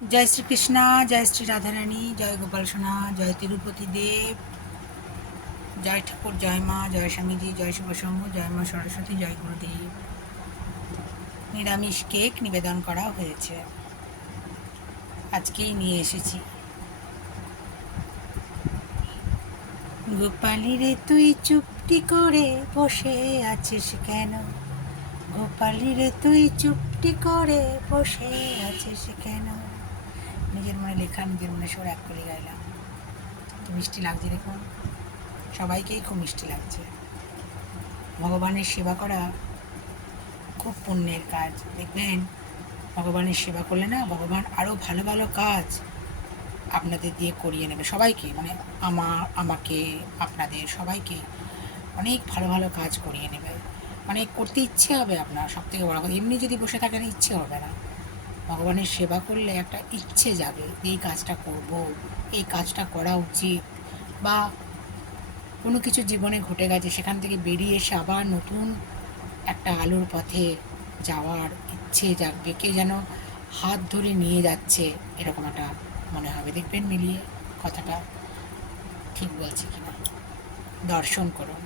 জয় শ্রীকৃষ্ণ, জয় শ্রী রাধারানী, জয় গোপাল সোনা, জয় তিরুপতি দেব, জয় ঠাকুর, জয় মা, জয় স্বামীজি, জয় শুভসংঘ, জয় মা সরস্বতী, জয় গুরুদেব। নিরামিষ কেক নিবেদন করা হয়েছে, আজকেই নিয়ে এসেছি। গোপালি রে তুই চুপটি করে বসে আছিস কেন? গোপালি রে তুই চুপটি করে বসে আছিস কেন? নিজের মনে লেখা, নিজের মনে সুর এক করে গাইলাম। তো মিষ্টি লাগছে দেখুন, সবাইকেই খুব মিষ্টি লাগছে। ভগবানের সেবা করা খুব পুণ্যের কাজ। দেখবেন ভগবানের সেবা করলে না, ভগবান আরও ভালো ভালো কাজ আপনাদের দিয়ে করিয়ে নেবে। সবাইকে, মানে আমাকে, আপনাদের সবাইকে অনেক ভালো ভালো কাজ করিয়ে নেবে। মানে করতে ইচ্ছে হবে আপনার, সবথেকে বড় কথা। এমনি যদি বসে থাকেন ইচ্ছে হবে না। ভগবানের সেবা করলে একটা ইচ্ছে যাবে, এই কাজটা করব, এই কাজটা করা উচিত। বা কোনো কিছু জীবনে ঘটে গেছে, সেখান থেকে বেরিয়ে এসে আবার নতুন একটা আলোর পথে যাওয়ার ইচ্ছে জাগবে। কে যেন হাত ধরে নিয়ে যাচ্ছে, এরকম একটা মনে হবে। দেখবেন মিলিয়ে কথাটা ঠিক বলছি কিনা। দর্শন করুন।